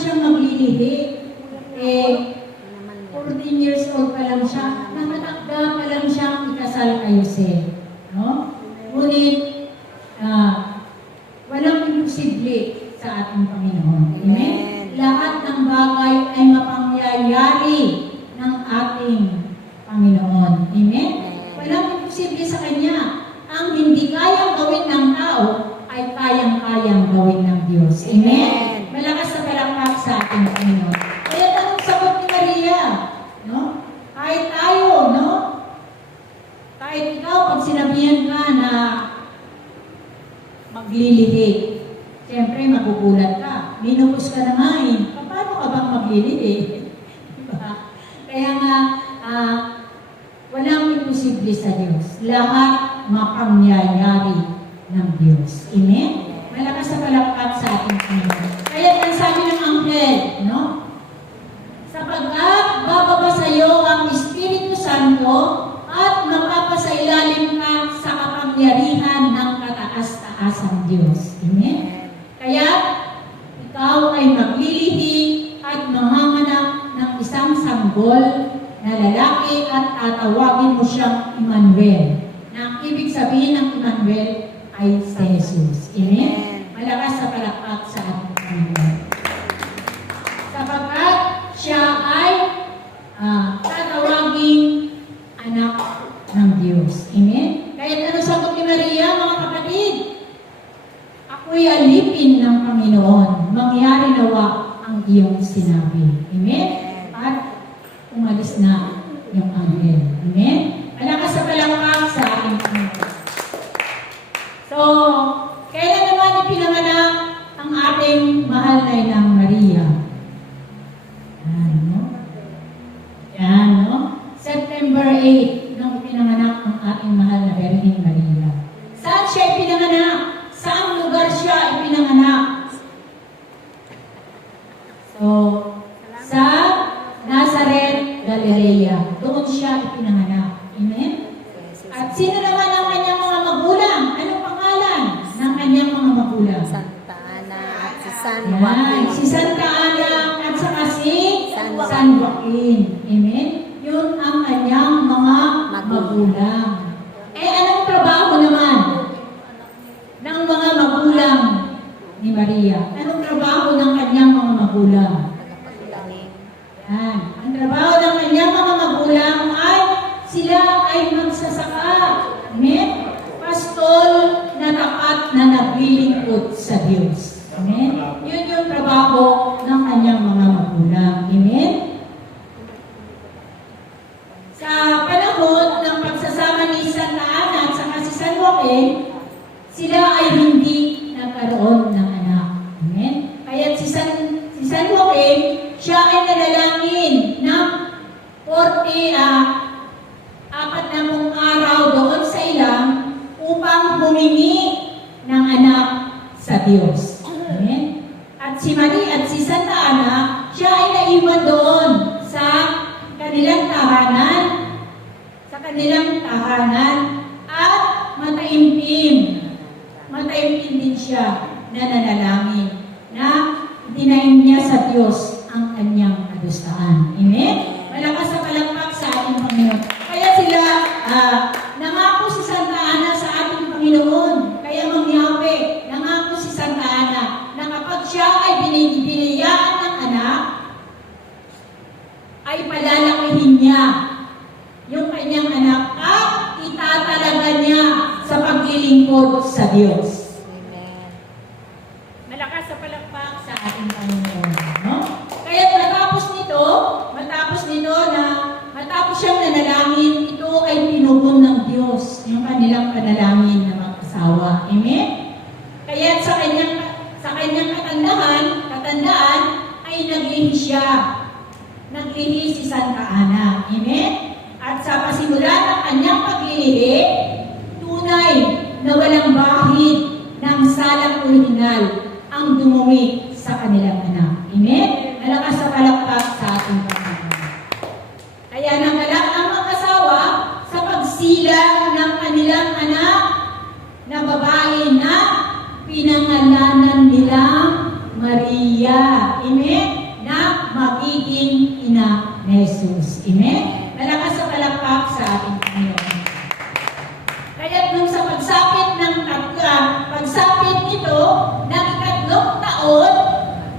siyang maglilihi. 14 years old pa lang siya, namatakda pa lang siyang ikasal kay Jose. No? Ngunit, walang imposible sa ating Panginoon. Amen? Lahat ng bagay ay mapangyayari ng ating Panginoon. Amen? Walang imposible sa Kanya. Ang hindi kayang gawin ng tao ay kayang-kayang gawin ng Diyos. Amen? Malakas na palakpak sa ating Panginoon. Kaya tanong sagot ni Maria, no? Kahit tayo, no? Kahit ikaw, pag sinabihan ka na maglilihi, siyempre magugulat ka. Minubos ka na nga eh. Paano ka bang maglilihi? Diba? Kaya nga, walang imposible sa Diyos. Lahat mapangyayari ng Diyos. Amen? Malakas na palakpak sa ating Panginoon. Kaya ang sabi ng anghel, no? Sapagkat bababa sa iyo ang Espiritu Santo at mapapasailalim ka sa kapangyarihan ng kataas-taasang Diyos. Amen? Kaya ikaw ay maglilihi at manganganak ng isang sanggol na lalaki at tatawagin mo siyang Emmanuel. Na ang ibig sabihin ng Emmanuel ay si Jesus. Amen? Malakas sa palakpak sa ating Panginoon. Sapagkat siya ay tatawaging anak ng Diyos. Amen? Kaya ano sagot ni Maria, mga kapatid? Ako'y alipin ng Panginoon. Mangyari nawa ang iyong sinabi. Amen? At umalis na yung anghel. Amen? Malakas sa palakpak sa ating Panginoon. So, kailan naman ipinanganak ang ating mahal na inang Maria? Yan, no? Yan, no? September 8, nung ipinanganak ang ating mahal na Birheng Maria. Saan siya ipinanganak? Saang lugar siya ipinanganak? So, sa Nazareth, Galilea. Doon siya ipinanganak. Amen? At sino naman ang kanyang mga magulang? Anong pangalan ng kanyang mga magulang? Santa Ana at si San Yan, Joaquin. si Santa Ana at saka si San Joaquin. Amen? Yun ang kanyang mga magulang. Anong trabaho naman ng mga magulang ni Maria? Anong trabaho ng kanyang mga magulang? Yan. Ang trabaho ng kanyang mga magulang ay sila ay magsasaka. Amen? Pastol na tapat na naglilingkod sa Diyos. Amen? Yun yung trabaho ng kanyang mga magulang. Amen? Sa panahon ng pagsasama ni Santa Ana at saka si San Joaquin, sila ay hindi nagkaroon ng anak. Amen? Kaya si San Joaquin, siya ay nanalangin ng 40 araw doon sa ilang upang humingi ng anak sa Diyos. Amen? At si Maria at si Santa Ana, siya ay naiwan doon sa kanilang tahanan at mataimpim din siya na nanalangin na dinaing niya sa Diyos ang kanyang kadustaan. Amen? Malakas sa palakpak sa ating Panginoon. Kaya sila, nangako si Santa Ana sa ating Panginoon. Kaya mangyawe, nangako si Santa Ana na kapag siya ay biniyaan ng anak, ay palalakihin niya yung kanyang anak at itatalaga niya sa paglilingkod sa Diyos. Amen. Malakas sa palakpak sa ating Panginoon. No? Kaya matapos siyang nanalangin, ito ay pinugon ng Diyos, yung kanilang panalangin na mag-asawa. Amen? Kaya sa kanyang katandaan, ay naglihi siya. Naglihi si Santa Ana. Amen? At sa pasimula ng kanyang paglilihi, tunay na walang bahid ng salang orihinal ang dumumi sa kanilang anak. Amen? Malakas sa palakpak sa ating Panginoon. Kaya nagalak ang mag-asawa sa pagsilang ng kanilang anak na babae na pinangalanan nila Maria. Amen? Amen? Na magiging ina ni Jesus. Amen? Malakas sa palakpak sa ating Panginoon. Kaya nung sa pagsapit nito ng ikatlong taon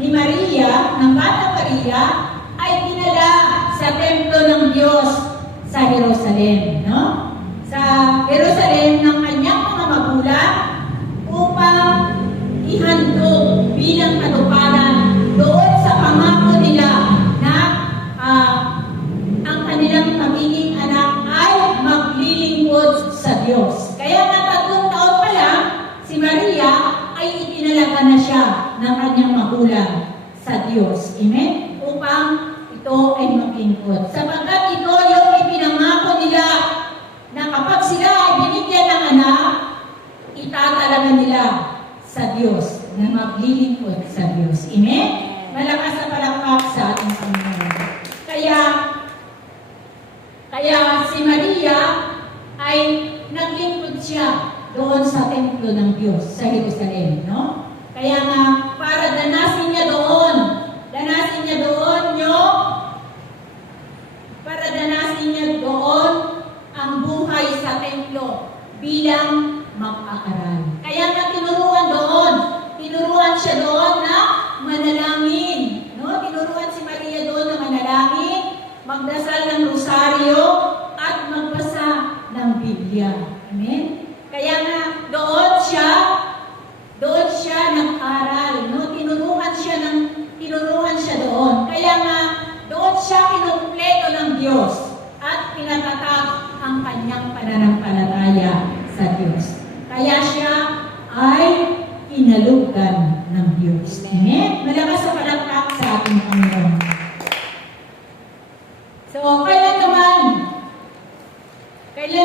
ni Maria, ng Bata Maria, ay dinala sa templo ng Diyos sa Jerusalem, no? Sa Jerusalem ng kanyang mga magulang upang ihandog bilang katuparan doon sa pangako nila na ang kanilang magiging anak ay maglilingkod sa Diyos. Kaya na 3 taon pa lang, si Maria ay itinalaga na siya ng kanyang magulang sa Diyos. Amen? Upang ito ay maglingkod. Sapagkat ito yung ipinangako nila na kapag sila ay binigyan ng anak, itatalaga nila sa Diyos, na maglilingkod sa Diyos. Amen? Malakas na palakpak sa ating Panginoon. Kaya si Maria ay naglingkod siya doon sa templo ng Diyos sa Jerusalem, no? Kaya nga, para danasin niya doon ang buhay sa templo bilang mag-aaral. Kaya nga tinuruan siya doon na manalangin, no? Tinuruan si Maria doon na manalangin, magdasal ng rosaryo, at magbasa ng Biblia. Amen? Kaya nga, doon siya nag-aral, no? Tinuruan siya doon. Kaya nga, doon siya kinumpleto ng Diyos at pinatatag ang kanyang pananampalataya sa Diyos. Kaya siya ay inalugan ng Diyos. Amen? Malakas sa palakpak sa ating Panginoon. So, kailan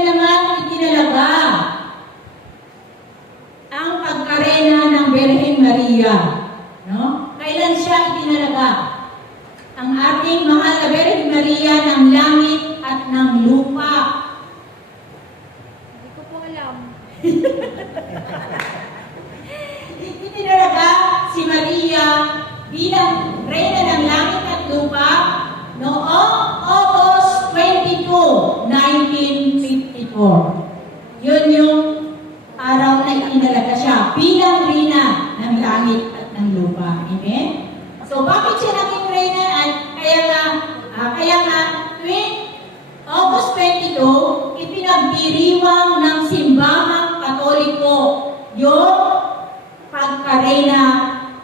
naman itinalaga ang pagkarena ng Birhen Maria? No? Kailan siya itinalaga? Ang ating mahal na Birhen Maria ng langit at ng lupa. Hindi ko po alam. Itinalaga si Maria bilang reyna ng langit at lupa noong August 22, 1954. Yun yung araw na itinalaga siya bilang reyna ng langit at ng lupa. Amen? So, bakit siya naging reyna? Kaya nga, tuwing August 22, ipinagdiriwang ng simbahang Katoliko yung pagkarena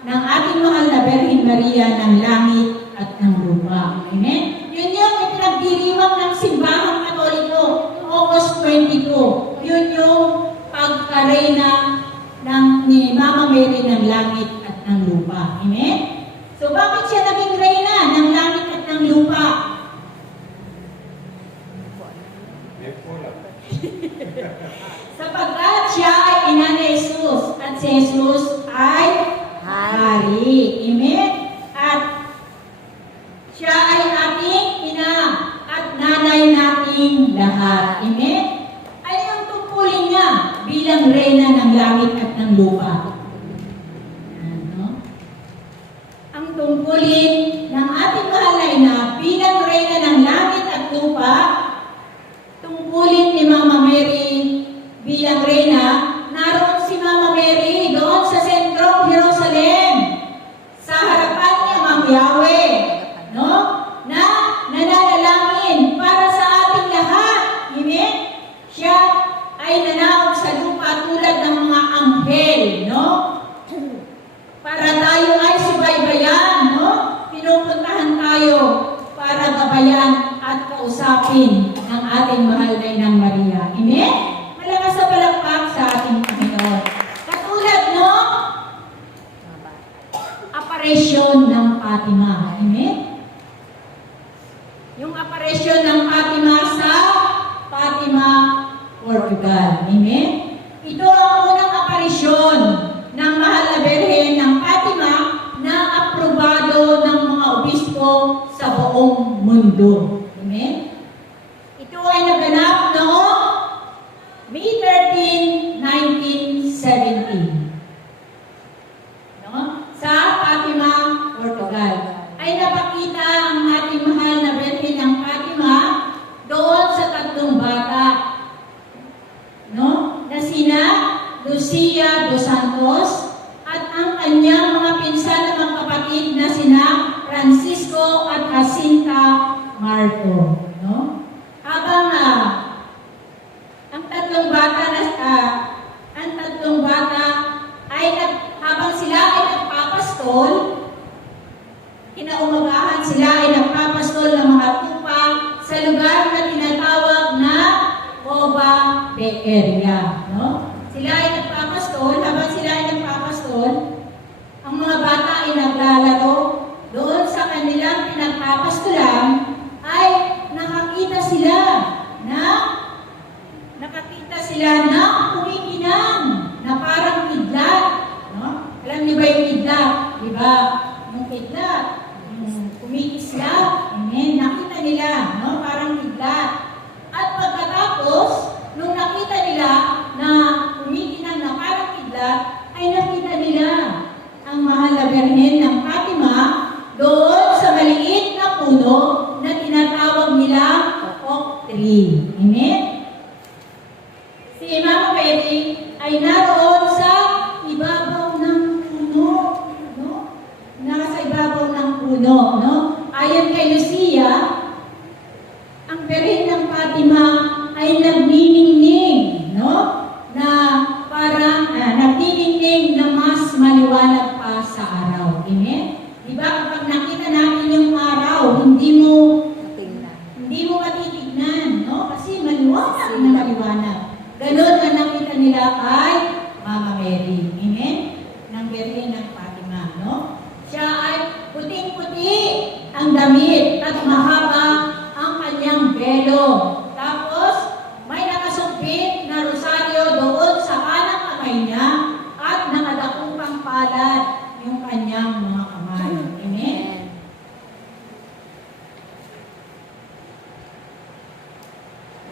ng ating mahal na Birhen Maria ng langit at ng lupa. Amen? Yun yung ipinagdiriwang ng simbahang Katoliko, August 22. Yun yung pagkarena ni Mama Mary ng langit at ng lupa. Amen? So, bakit siya naging reyna ng langit at ng lupa? Sapagkat siya ay ina ni Jesus at si Jesus ay hari. Amen? At siya ay ating ina at nanay nating lahat. Amen? Ano yung tungkulin niya bilang reyna ng langit at ng lupa? Ano? Ang tungkulin ng ating mahal na ina bilang reyna ng langit at lupa, tungkulin ni Mama Mary bilang reyna, naroon si Mama Mary doon sa sentrong Jerusalem, sa harapan ni Mang Yahweh, no? Na nananalangin para sa ating lahat. Amen? Siya ay nanaog sa lupa tulad ng mga anghel, no? Para tayo ay subaybayan, no? Pinupuntahan tayo para gabayan at kausapin ang ating mahal na Inang Maria. Amen? Malakas sa palakpak sa ating Panginoon. Katulad, no? Aparisyon ng Fatima. Amen? Yung aparisyon ng Fatima sa Fatima, Portugal. Amen? Ito ang unang aparisyon ng mahal na Birhen ng Fatima na aprobado ng mga obispo sa buong mundo. Amen? Ito ay naganap noong May 13, 1917. No? Sa Fatima, Portugal. kwarto, no? Habang ang tatlong bata habang sila ay nagpapastol, kinaumagahan sila ay nagpapastol ng mga tupa sa lugar na tinatawag na Cova de Area, no? Sila ay nagpapastol, habang sila ay nagpapastol, ang mga bata ay naglalaro doon sa kanilang pinagpapastulan, ay nakakita sila na kumikinang, na parang kidlat, no? Alam niyo ba yung kidlat? Di ba? Yung kidlat, kumikislap, amen, nakita nila, no? Parang kidlat. At pagkatapos, nung nakita nila na kumikinang na parang kidlat, ay nakita nila ang mahal na Birhen ng Fatima doon sa maliit na puno na tinatawag nila oak tree. Amen? Si Mama Mary ay naroon sa ibabaw ng puno, no? Nasa ibabaw ng puno, no? Ayon kay Lucia, ang Birhen ng Fatima ay nagniningning, no? Na parang nagniningning na mas maliwanag pa sa araw. Amen? Diba kapag nakita natin yung araw, hindi mo matitignan, no? Kasi maliwanag na maliwanag. Ganon ang nakita nila kay Mama Mary. Amen? Ng Birhen ng Fatima, no? Siya ay puting-puti ang damit at mahaba ang kanyang belo. Tapos, may nakasumpit na rosaryo doon sa kanang kamay niya at nakadakong pang palad yung kanyang mga kamay. Amen?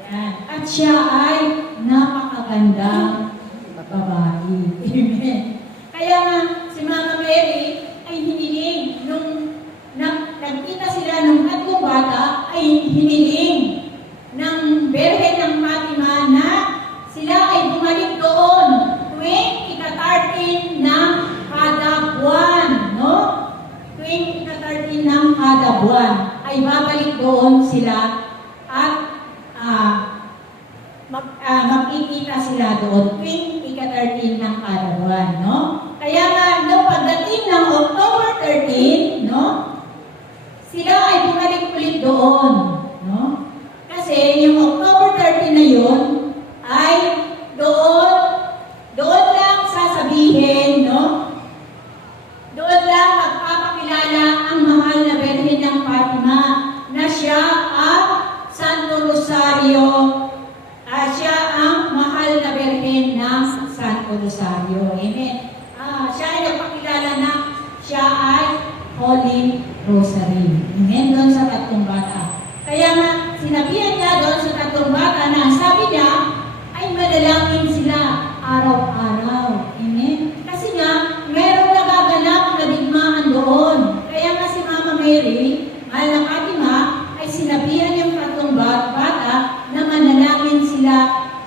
Yan. At siya ay napakagandang babae. Amen. Kaya nga, si Mama Mary ay hiniling nung nagkita sila ng tatlong bata, ay hiniling ng Birhen ng Fatima na sila ay bumalik doon tuwing ika-13 ng kada buwan, no? Tuwing ika-13 ng kada buwan, ay babalik doon sila at magkikita sila doon tuwing ika-13 ng kada buwan, no? Kaya nga, no, pagdating ng October 13, no, sila ay bumalik ulit doon, no? Kasi yung October 13 na yun, ay doon lang sasabihin, no? Doon lang magpapakilala ang mahal na Birhen ng Fatima na siya ang Santo Rosario, siya ang mahal na Birhen ng Santo Rosario. Amen. Siya ay nagpakilala na siya ay Holy Rosary. Amen. Doon sa tatlong bata. Kaya nga, sinabihan niya doon sa tatlong bata na sabi niya, ay manalangin sila araw-araw. Amen. Kasi nga, merong nagaganap na digmaan doon. Kaya nga si Mama Mary, mahal na Fatima, ay sinabihan yung tatlong bata na manalangin sila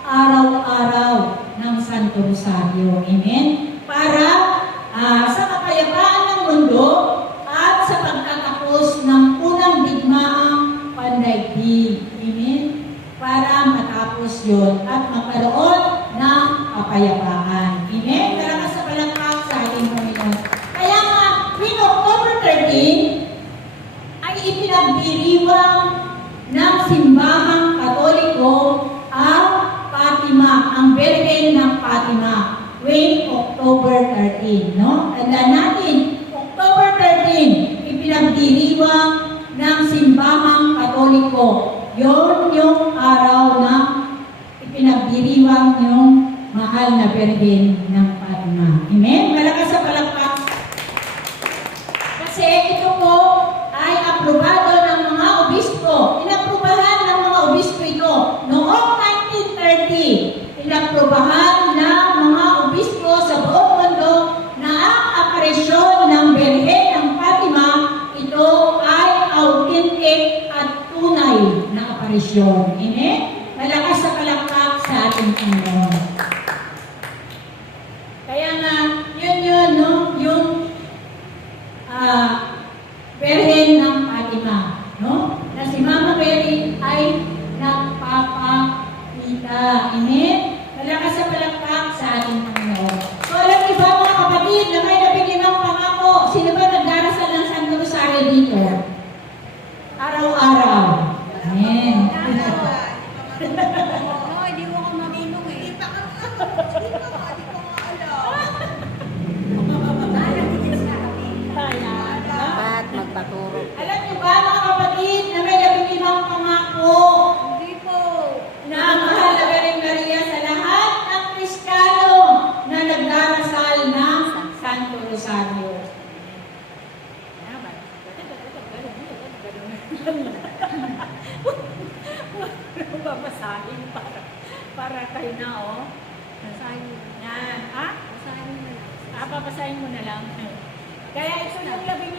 araw-araw ng Santo Rosario. Amen. Para sa kapayapaan ng mundo at sa pagtatapos ng unang digmaang pandaigdig. Amen. Para matapos yun at magkaroon ng kapayapaan. Amen. Tara ka sa palakpak sa ating Panginoon. Kaya nga, tuwing October 13, ay ipinagdiriwang ng simbahang Katoliko ang Fatima, ang Birhen ng Fatima, tuwing October 13, no? Tandaan natin, October 13, ipinagdiriwang ng simbahang Katoliko. Yun yung araw na ipinagdiriwang yung mahal na Birhen ng Fatima. Amen? Malakas sa palakpak. Kasi ito po ay aprobado ng mga obispo. Inaprubahan ng mga obispo ito. Noong 1930, inaprubahan ng mga obispo sa buong mundo na ang aparisyon ng Birhen ng Fatima, ito ay authentic at tunay na aparisyon. Amen? Malakas sa palakpak sa ating Panginoon. Kaya nga, yun, no? Yung Birhen ng Fatima, no? Na si Mama paturo. Alam niyo ba mga kapatid na may 15 pangako Hindi po. na mahalaga rin Maria sa lahat ng Kristiyano na nagdarasal ng Santo Rosario. Babasahin para kayo na, oh. Basahin mo. Yan. Ha? Basahin mo na. Papasahin mo na lang. Kaya ito yung